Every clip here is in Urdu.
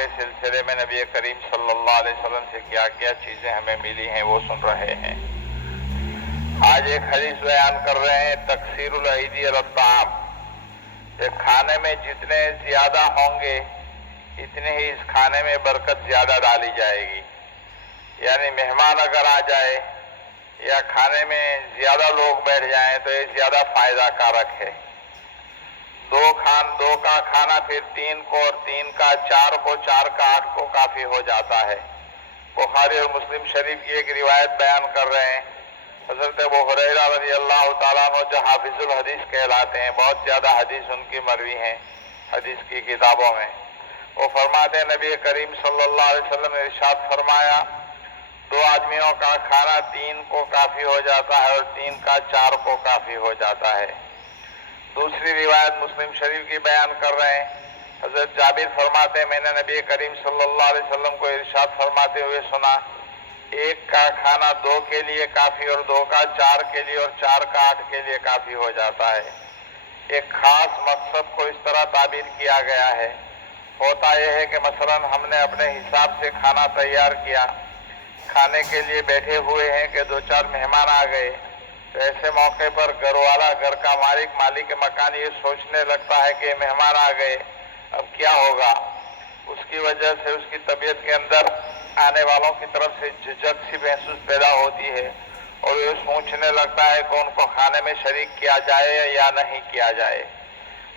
کے سلسلے میں نبی کریم صلی اللہ علیہ وسلم سے کیا کیا چیزیں ہمیں ملی ہیں وہ سن رہے ہیں۔ آج ایک حدیث بیان کر رہے ہیں، تکثیر الایدی علی الطعام، کہ کھانے میں جتنے زیادہ ہوں گے اتنے ہی اس کھانے میں برکت زیادہ ڈالی جائے گی۔ یعنی مہمان اگر آ جائے یا کھانے میں زیادہ لوگ بیٹھ جائیں تو یہ زیادہ فائدہ کارک ہے۔ دو کا کھانا پھر 3 کو، اور 3 کا 4 کو، 4 کا 8 کو کافی ہو جاتا ہے۔ بخاری اور مسلم شریف کی ایک روایت بیان کر رہے ہیں، حضرت ابو ہریرہ رضی اللہ تعالیٰ عنہ جو حافظ الحدیث کہلاتے ہیں، بہت زیادہ حدیث ان کی مروی ہیں حدیث کی کتابوں میں۔ وہ فرماتے ہیں نبی کریم صلی اللہ علیہ وسلم نے ارشاد فرمایا، 2 آدمیوں کا کھانا 3 کو کافی ہو جاتا ہے اور 3 کا 4 کو کافی ہو جاتا ہے۔ دوسری روایت مسلم شریف کی بیان کر رہے ہیں، حضرت جابر فرماتے ہیں میں نے نبی کریم صلی اللہ علیہ وسلم کو ارشاد فرماتے ہوئے سنا، 1 کا کھانا 2 کے لیے کافی اور 2 کا 4 کے لیے اور 4 کا 8 کے لیے کافی ہو جاتا ہے۔ ایک خاص مقصد کو اس طرح تعبیر کیا گیا ہے۔ ہوتا یہ ہے کہ مثلا ہم نے اپنے حساب سے کھانا تیار کیا، کھانے کے لیے بیٹھے ہوئے ہیں کہ 2-4 مہمان آ گئے، تو ایسے موقع پر گھر والا، گھر کا مالک مکان یہ سوچنے لگتا ہے کہ مہمان آ گئے اب کیا ہوگا۔ اس کی وجہ سے اس کی طبیعت کے اندر آنے والوں کی طرف سے جھجک سی محسوس پیدا ہوتی ہے اور یہ سوچنے لگتا ہے کہ ان کو کھانے میں شریک کیا جائے یا نہیں کیا جائے۔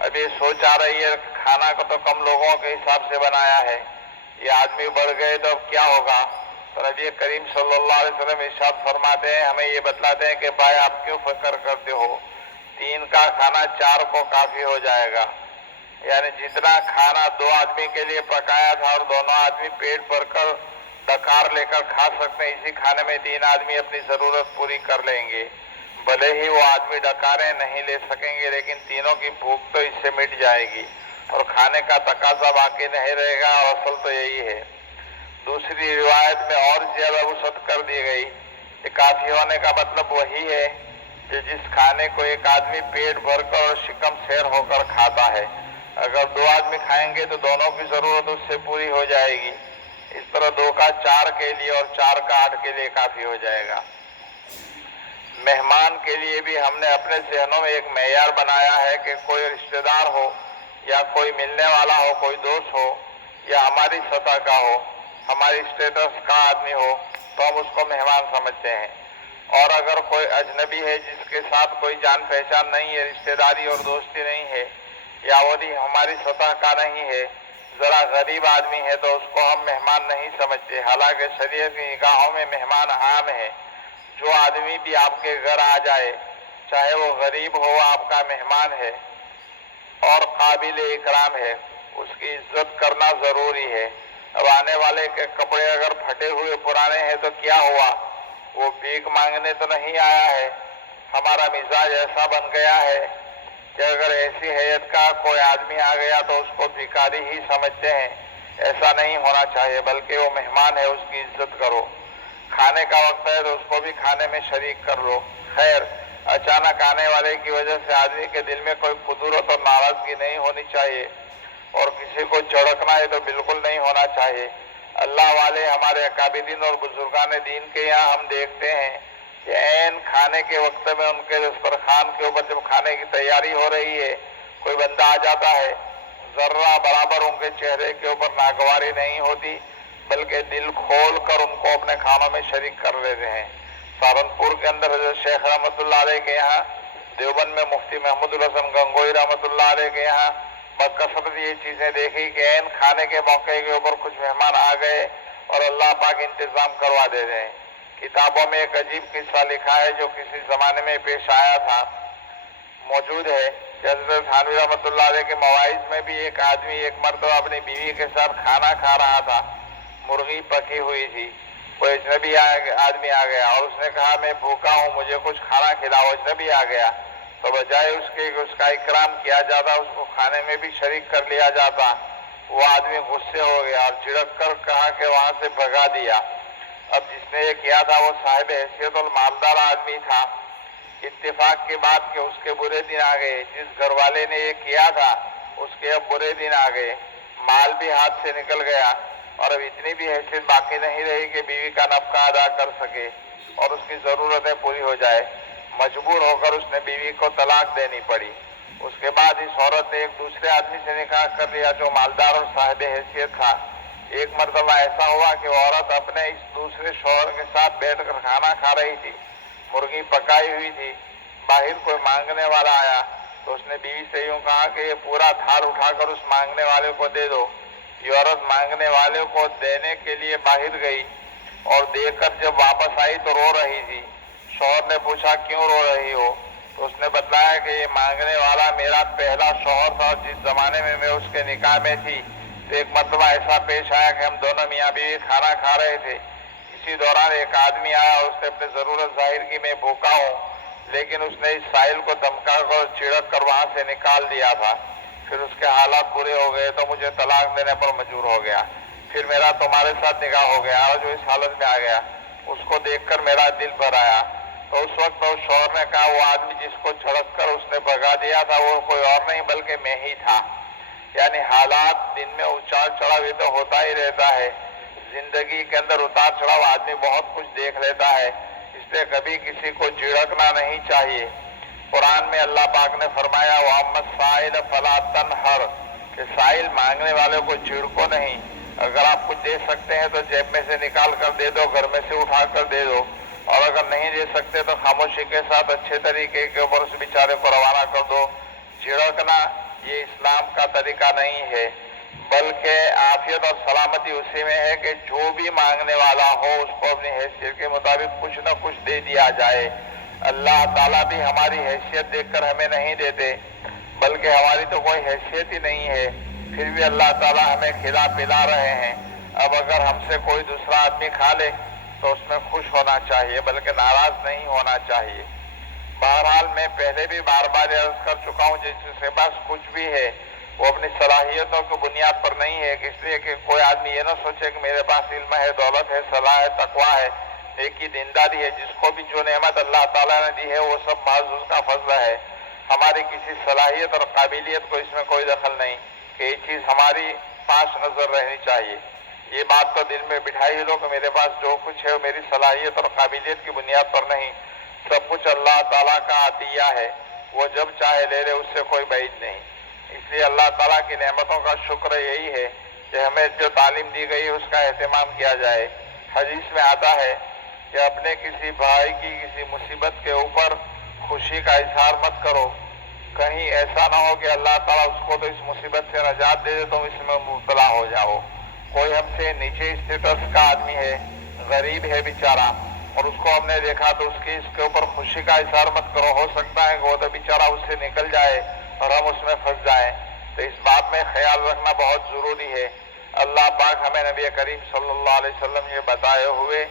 اب یہ سوچ آ رہی ہے کھانا کو تو کم لوگوں کے حساب سے بنایا ہے، یہ آدمی بڑھ گئے تو اب کیا ہوگا۔ تو نبی کریم صلی اللہ علیہ وسلم ارشاد فرماتے ہیں، ہمیں یہ بتلاتے ہیں کہ بھائی آپ کیوں فکر کرتے ہو، 3 کا کھانا 4 کو کافی ہو جائے گا۔ یعنی جتنا کھانا 2 آدمی کے لیے پکایا تھا اور دونوں آدمی پیٹ بھر کر ڈکار لے کر کھا سکتے ہیں، اسی کھانے میں 3 آدمی اپنی ضرورت پوری کر لیں گے۔ بھلے ہی وہ آدمی ڈکاریں نہیں لے سکیں گے لیکن تینوں کی بھوک تو اس سے مٹ جائے گی اور کھانے کا تقاضا باقی نہیں رہے گا، اور اصل تو یہی ہے۔ دوسری روایت میں اور زیادہ وسعت کر دی گئی کہ کافی ہونے کا مطلب وہی ہے کہ جس کھانے کو ایک آدمی پیٹ بھر کر اور شکم سیر ہو کر کھاتا ہے، اگر 2 آدمی کھائیں گے تو دونوں کی ضرورت اس سے پوری ہو جائے گی۔ اس طرح 2 کا 4 کے لیے اور 4 کا 8 کے لیے کافی ہو جائے گا۔ مہمان کے لیے بھی ہم نے اپنے ذہنوں میں ایک معیار بنایا ہے کہ کوئی رشتہ دار ہو یا کوئی ملنے والا ہو، کوئی دوست ہو یا ہماری سطح کا ہو، ہماری اسٹیٹس کا آدمی ہو، تو ہم اس کو مہمان سمجھتے ہیں۔ اور اگر کوئی اجنبی ہے جس کے ساتھ کوئی جان پہچان نہیں ہے، رشتہ داری اور دوستی نہیں ہے، یا وہ ہماری سطح کا نہیں ہے، ذرا غریب آدمی ہے، تو اس کو ہم مہمان نہیں سمجھتے۔ حالانکہ شریعت کی نگاہوں میں مہمان عام ہے۔ جو آدمی بھی آپ کے گھر آ جائے، چاہے وہ غریب ہو، آپ کا مہمان ہے اور قابل اکرام ہے، اس کی عزت کرنا ضروری ہے۔ اب آنے والے کے کپڑے اگر پھٹے ہوئے پرانے ہیں تو کیا ہوا، وہ بھیک مانگنے تو نہیں آیا ہے۔ ہمارا مزاج ایسا بن گیا ہے کہ اگر ایسی حیثیت کا کوئی آدمی آ گیا تو اس کو بھکاری ہی سمجھتے ہیں۔ ایسا نہیں ہونا چاہیے، بلکہ وہ مہمان ہے، اس کی عزت کرو۔ کھانے کا وقت ہے تو اس کو بھی کھانے میں شریک کر لو۔ خیر، اچانک آنے والے کی وجہ سے آدمی کے دل میں کوئی قدرت اور ناراضگی نہیں ہونی چاہیے، اور کسی کو جھڑکنا ہے تو بالکل نہیں ہونا چاہیے۔ اللہ والے ہمارے اکابرین اور بزرگان دین کے یہاں ہم دیکھتے ہیں کہ عین کھانے کے وقت میں ان کے دسترخوان کے اوپر جب کھانے کی تیاری ہو رہی ہے، کوئی بندہ آ جاتا ہے، ذرہ برابر ان کے چہرے کے اوپر ناگواری نہیں ہوتی، بلکہ دل کھول کر ان کو اپنے کھانوں میں شریک کر لیتے ہیں۔ سہارنپور کے اندر حضرت شیخ رحمۃ اللہ علیہ کے یہاں، دیوبند میں مفتی محمود الحسن گنگوئی رحمۃ اللہ علیہ کے یہاں بکثرت یہ چیزیں دیکھی کہ عین کھانے کے موقع کے اوپر کچھ مہمان آ گئے اور اللہ پاک انتظام کروا دے رہے ہیں۔ کتابوں میں ایک عجیب قصہ لکھا ہے جو کسی زمانے میں پیش آیا تھا، موجود ہے کہ حضرت تھانوی رحمۃ اللہ علیہ کے مواعظ میں بھی ایک آدمی ایک مرتبہ اپنی بیوی کے ساتھ کھانا کھا رہا تھا، مرغی پکی ہوئی تھی، کوئی اجنبی آدمی آ گیا اور اس نے کہا میں بھوکا ہوں، مجھے کچھ کھانا کھلاؤ۔ اجنبی آ گیا تو بجائے اس کے کہ اس کا اکرام کیا جاتا، اس کو کھانے میں بھی شریک کر لیا جاتا۔ وہ آدمی غصے ہو گیا اور جھڑک کر کہا کہ وہاں سے بھگا دیا۔ اب جس نے یہ کیا تھا وہ صاحب حیثیت اور مالدار آدمی تھا۔ اتفاق کی بات کہ اس کے برے دن آ گئے، جس گھر والے نے یہ کیا تھا اس کے اب برے دن آ گئے۔ مال بھی ہاتھ سے نکل گیا اور اب اتنی بھی حیثیت باقی نہیں رہی کہ بیوی کا نفقہ ادا کر سکے اور اس کی ضرورتیں پوری ہو جائے. مجبور ہو کر اس نے بیوی کو طلاق دینی پڑی. اس کے بعد اس عورت نے ایک دوسرے آدمی سے نکاح کر لیا جو مالدار اور صاحب حیثیت تھا. ایک مرتبہ ایسا ہوا کہ وہ عورت اپنے اس دوسرے شوہر کے ساتھ بیٹھ کر کھانا کھا رہی تھی. مرغی پکائی ہوئی تھی. باہر کوئی مانگنے والا آیا تو اس نے بیوی سے یوں کہا کہ یہ پورا تھال اٹھا کر اس مانگنے والے کو دے دو. یہ عورت مانگنے والے کو دینے کے لیے باہر گئی اور دے کر جب واپس آئی تو رو رہی تھی. شوہر نے پوچھا کیوں رو رہی ہو؟ تو اس نے بتلایا کہ یہ مانگنے والا میرا پہلا شوہر تھا اور جس زمانے میں میں اس کے نکاح میں تھی تو ایک مرتبہ ایسا پیش آیا کہ ہم دونوں میاں بیوی کھانا کھا رہے تھے. اسی دوران ایک آدمی آیا اور اس نے اپنی ضرورت ظاہر کی میں بھوکا ہوں، لیکن اس نے اس سائل کو دمکا کر چڑک کر وہاں سے نکال دیا تھا. پھر اس کے حالات برے ہو گئے تو مجھے طلاق دینے پر مجبور ہو گیا. پھر میرا تمہارے ساتھ نکاح ہو گیا اور جو اس حالت میں آ گیا اس کو دیکھ کر میرا دل بھر آیا. تو اس وقت اس شوہر نے کہا وہ آدمی جس کو جھڑک کر اس نے بھگا دیا تھا وہ کوئی اور نہیں بلکہ میں ہی تھا. یعنی حالات دن میں اتار چڑھاو تو ہوتا ہی رہتا ہے. زندگی کے اندر اتار چڑھاؤ آدمی بہت کچھ دیکھ لیتا ہے، اس لیے کبھی کسی کو جھڑکنا نہیں چاہیے. قرآن میں اللہ پاک نے فرمایا وَأَمَّا السَّائِلَ فَلَا تَنْهَرْ کہ سائل مانگنے والے کو چھڑکو نہیں. اگر آپ کچھ دے سکتے ہیں تو جیب میں سے نکال کر دے دو، گھر میں سے اٹھا کر دے دو، اور اگر نہیں دے سکتے تو خاموشی کے ساتھ اچھے طریقے کے اوپر اس بیچارے کو روانہ کر دو. جھڑکنا یہ اسلام کا طریقہ نہیں ہے، بلکہ عافیت اور سلامتی اسی میں ہے کہ جو بھی مانگنے والا ہو اس کو اپنی حیثیت کے مطابق کچھ نہ کچھ دے دیا جائے. اللہ تعالیٰ بھی ہماری حیثیت دیکھ کر ہمیں نہیں دیتے، بلکہ ہماری تو کوئی حیثیت ہی نہیں ہے، پھر بھی اللہ تعالیٰ ہمیں کھلا پلا رہے ہیں. اب اگر ہم سے کوئی دوسرا آدمی کھا لے تو اس میں خوش ہونا چاہیے بلکہ ناراض نہیں ہونا چاہیے. بہرحال میں پہلے بھی بار بار عرض کر چکا ہوں جس کے پاس کچھ بھی ہے وہ اپنی صلاحیتوں کی بنیاد پر نہیں ہے، اس لیے کہ کوئی آدمی یہ نہ سوچے کہ میرے پاس علم ہے، دولت ہے، صلاح ہے، تقویٰ ہے، نیکی دینداری ہے. جس کو بھی جو نعمت اللہ تعالیٰ نے دی ہے وہ سب محض اس کا فضل ہے. ہماری کسی صلاحیت اور قابلیت کو اس میں کوئی دخل نہیں کہ یہ چیز ہماری پاس نظر رہنی چاہیے. یہ بات تو دل میں بٹھائی ہی لو کہ میرے پاس جو کچھ ہے وہ میری صلاحیت اور قابلیت کی بنیاد پر نہیں، سب کچھ اللہ تعالیٰ کا عطیہ ہے، وہ جب چاہے لے لے، اس سے کوئی بعید نہیں. اس لیے اللہ تعالیٰ کی نعمتوں کا شکر یہی ہے کہ ہمیں جو تعلیم دی گئی ہے اس کا اہتمام کیا جائے. حدیث میں آتا ہے کہ اپنے کسی بھائی کی کسی مصیبت کے اوپر خوشی کا اظہار مت کرو، کہیں ایسا نہ ہو کہ اللہ تعالیٰ اس کو تو اس مصیبت سے نجات دے دے تو اس میں مبتلا ہو جاؤ. کوئی ہم سے نیچے اسٹیٹس کا آدمی ہے، غریب ہے بیچارہ، اور اس کو ہم نے دیکھا تو اس کے اوپر خوشی کا اظہار مت کرو. ہو سکتا ہے کہ وہ تو بیچارہ اس سے نکل جائے اور ہم اس میں پھنس جائیں. تو اس بات میں خیال رکھنا بہت ضروری ہے. اللہ پاک ہمیں نبی کریم صلی اللہ علیہ وسلم یہ بتائے ہوئے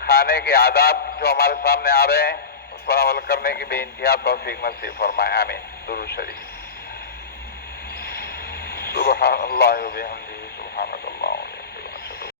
کھانے کے آداب جو ہمارے سامنے آ رہے ہیں اس پر عمل کرنے کی بے انتہا توفیق نصیب فرمائے. آمین. درود شریف. سبحان اللہ و بحمدہ سبحانک اللہ.